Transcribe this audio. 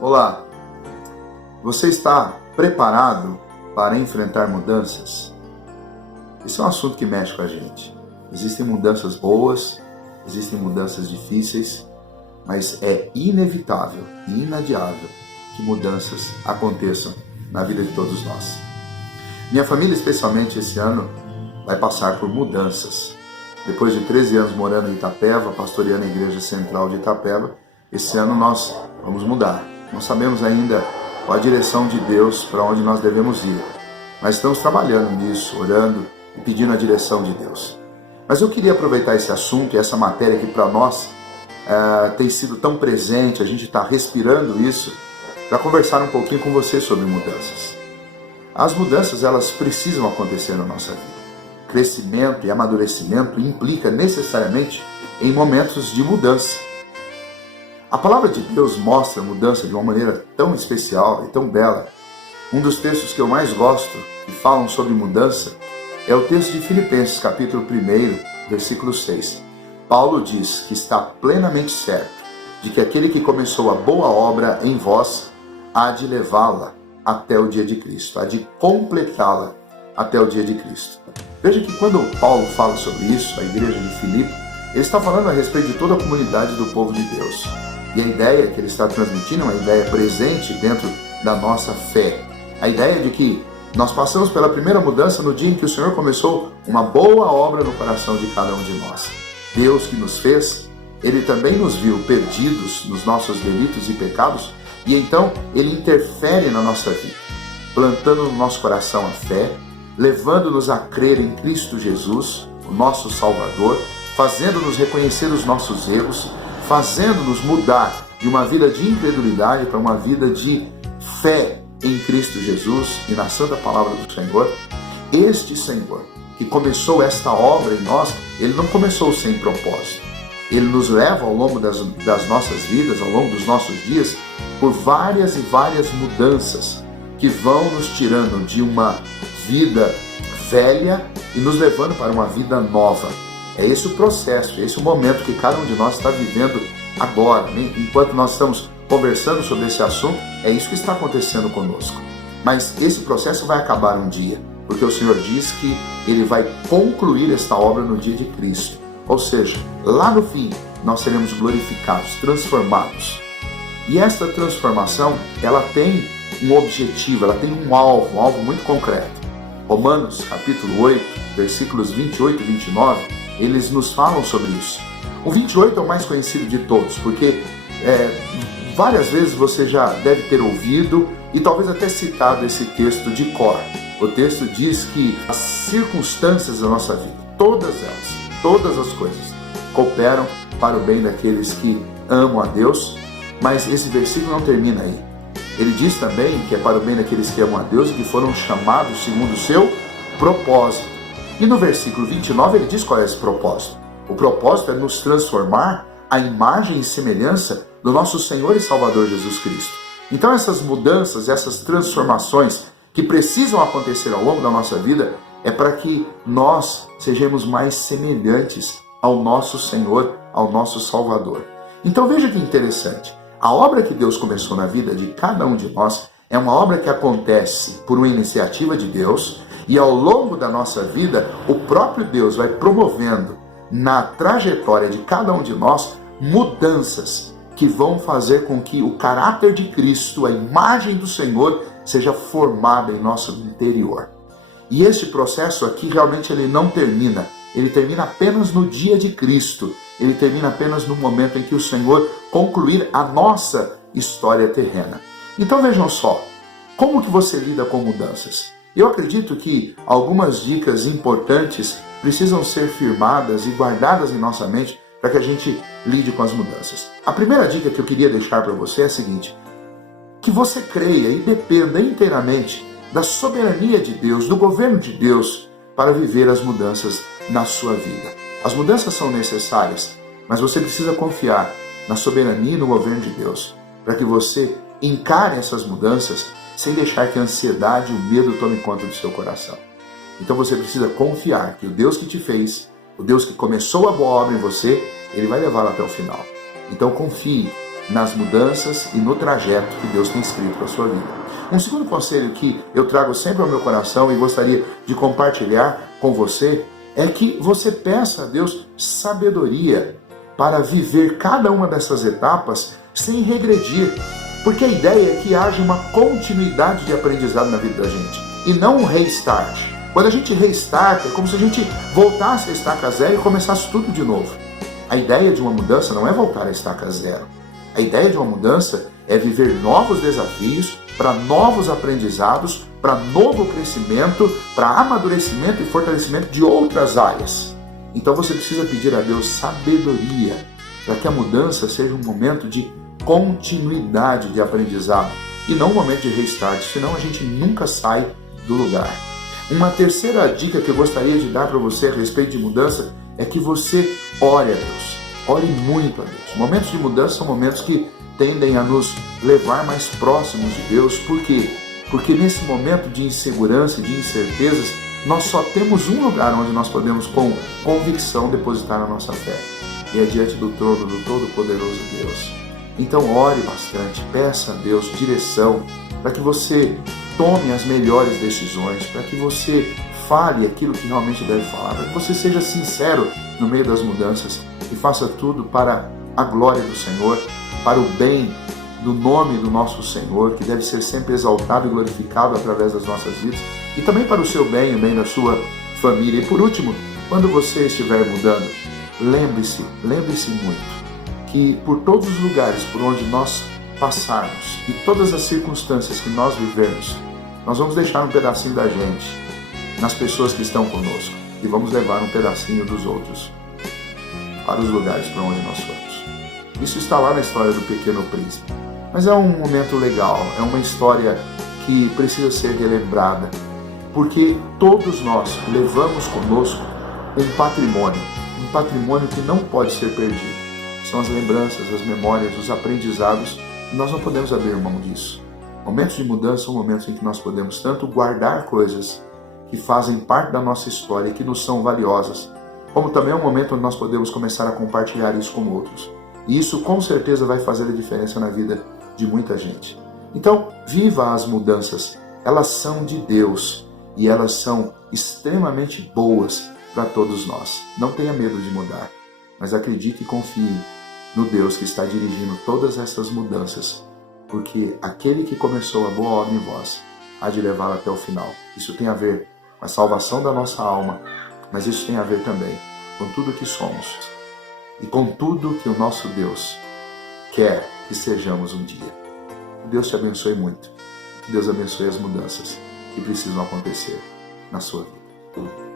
Olá, você está preparado para enfrentar mudanças? Esse é um assunto que mexe com a gente. Existem mudanças boas, existem mudanças difíceis, mas é inevitável e inadiável que mudanças aconteçam na vida de todos nós. Minha família, especialmente esse ano, vai passar por mudanças. Depois de 13 anos morando em Itapeva, pastoreando a Igreja Central de Itapeva, esse ano nós vamos mudar. Não sabemos ainda qual a direção de Deus para onde nós devemos ir, mas estamos trabalhando nisso, orando e pedindo a direção de Deus. Mas eu queria aproveitar esse assunto e essa matéria que para nós tem sido tão presente, a gente está respirando isso, para conversar um pouquinho com você sobre mudanças. As mudanças, elas precisam acontecer na nossa vida. Crescimento e amadurecimento implica necessariamente em momentos de mudança. A palavra de Deus mostra a mudança de uma maneira tão especial e tão bela. Um dos textos que eu mais gosto, que falam sobre mudança, é o texto de Filipenses, capítulo 1, versículo 6. Paulo diz que está plenamente certo de que aquele que começou a boa obra em vós há de levá-la até o dia de Cristo, há de completá-la até o dia de Cristo. Veja que quando Paulo fala sobre isso, a igreja de Filipe, ele está falando a respeito de toda a comunidade do povo de Deus. E a ideia que ele está transmitindo é uma ideia presente dentro da nossa fé. A ideia de que nós passamos pela primeira mudança no dia em que o Senhor começou uma boa obra no coração de cada um de nós. Deus que nos fez, Ele também nos viu perdidos nos nossos delitos e pecados, e então Ele interfere na nossa vida, plantando no nosso coração a fé, levando-nos a crer em Cristo Jesus, o nosso Salvador, fazendo-nos reconhecer os nossos erros, fazendo-nos mudar de uma vida de incredulidade para uma vida de fé em Cristo Jesus e na santa palavra do Senhor. Este Senhor que começou esta obra em nós, Ele não começou sem propósito. Ele nos leva ao longo das nossas vidas, ao longo dos nossos dias, por várias e várias mudanças que vão nos tirando de uma vida velha e nos levando para uma vida nova. É esse o processo, é esse o momento que cada um de nós está vivendo agora. Enquanto nós estamos conversando sobre esse assunto, é isso que está acontecendo conosco. Mas esse processo vai acabar um dia, porque o Senhor diz que Ele vai concluir esta obra no dia de Cristo. Ou seja, lá no fim, nós seremos glorificados, transformados. E esta transformação, ela tem um objetivo, ela tem um alvo muito concreto. Romanos, capítulo 8, versículos 28 e 29, eles nos falam sobre isso. O 28 é o mais conhecido de todos, porque várias vezes você já deve ter ouvido e talvez até citado esse texto de cor. O texto diz que as circunstâncias da nossa vida, todas elas, todas as coisas, cooperam para o bem daqueles que amam a Deus, mas esse versículo não termina aí. Ele diz também que é para o bem daqueles que amam a Deus e que foram chamados segundo o seu propósito. E no versículo 29 ele diz qual é esse propósito. O propósito é nos transformar à imagem e semelhança do nosso Senhor e Salvador Jesus Cristo. Então essas mudanças, essas transformações que precisam acontecer ao longo da nossa vida é para que nós sejamos mais semelhantes ao nosso Senhor, ao nosso Salvador. Então veja que interessante. A obra que Deus começou na vida de cada um de nós é uma obra que acontece por uma iniciativa de Deus e ao longo da nossa vida o próprio Deus vai promovendo na trajetória de cada um de nós mudanças que vão fazer com que o caráter de Cristo, a imagem do Senhor, seja formada em nosso interior. E este processo aqui realmente ele não termina. Ele termina apenas no dia de Cristo. Ele termina apenas no momento em que o Senhor concluir a nossa história terrena. Então vejam só, como que você lida com mudanças? Eu acredito que algumas dicas importantes precisam ser firmadas e guardadas em nossa mente para que a gente lide com as mudanças. A primeira dica que eu queria deixar para você é a seguinte: que você creia e dependa inteiramente da soberania de Deus, do governo de Deus, para viver as mudanças na sua vida. As mudanças são necessárias, mas você precisa confiar na soberania e no governo de Deus, para que você encare essas mudanças sem deixar que a ansiedade e o medo tomem conta do seu coração. Então você precisa confiar que o Deus que te fez, o Deus que começou a boa obra em você, Ele vai levá-la até o final. Então confie nas mudanças e no trajeto que Deus tem escrito para a sua vida. Um segundo conselho que eu trago sempre ao meu coração e gostaria de compartilhar com você é que você peça a Deus sabedoria para viver cada uma dessas etapas sem regredir. Porque a ideia é que haja uma continuidade de aprendizado na vida da gente e não um restart. Quando a gente restarta, é como se a gente voltasse a estaca zero e começasse tudo de novo. A ideia de uma mudança não é voltar a estaca zero. A ideia de uma mudança é viver novos desafios, para novos aprendizados, para novo crescimento, para amadurecimento e fortalecimento de outras áreas. Então você precisa pedir a Deus sabedoria para que a mudança seja um momento de continuidade de aprendizado e não um momento de restart, senão a gente nunca sai do lugar. Uma terceira dica que eu gostaria de dar para você a respeito de mudança é que você ore a Deus. Ore muito a Deus. Momentos de mudança são momentos que tendem a nos levar mais próximos de Deus. Por quê? Porque nesse momento de insegurança e de incertezas, nós só temos um lugar onde nós podemos com convicção depositar a nossa fé. E é diante do trono do Todo-Poderoso Deus. Então ore bastante, peça a Deus direção para que você tome as melhores decisões, para que você fale aquilo que realmente deve falar, para que você seja sincero no meio das mudanças e faça tudo para a glória do Senhor, para o bem do nome do nosso Senhor, que deve ser sempre exaltado e glorificado através das nossas vidas, e também para o seu bem e o bem da sua família. E por último, quando você estiver mudando, lembre-se muito que por todos os lugares por onde nós passarmos e todas as circunstâncias que nós vivemos, nós vamos deixar um pedacinho da gente nas pessoas que estão conosco e vamos levar um pedacinho dos outros para os lugares para onde nós formos. Isso está lá na história do Pequeno Príncipe, mas é um momento legal, é uma história que precisa ser relembrada, porque todos nós levamos conosco um patrimônio que não pode ser perdido. São as lembranças, as memórias, os aprendizados, e nós não podemos abrir mão disso. Momentos de mudança são momentos em que nós podemos tanto guardar coisas que fazem parte da nossa história e que nos são valiosas, como também é um momento onde nós podemos começar a compartilhar isso com outros. E isso com certeza vai fazer a diferença na vida de muita gente. Então, viva as mudanças. Elas são de Deus e elas são extremamente boas para todos nós. Não tenha medo de mudar, mas acredite e confie no Deus que está dirigindo todas essas mudanças, porque aquele que começou a boa obra em vós há de levá-la até o final. Isso tem a ver com a salvação da nossa alma, mas isso tem a ver também com tudo que somos e com tudo que o nosso Deus quer que sejamos um dia. Que Deus te abençoe muito. Que Deus abençoe as mudanças que precisam acontecer na sua vida.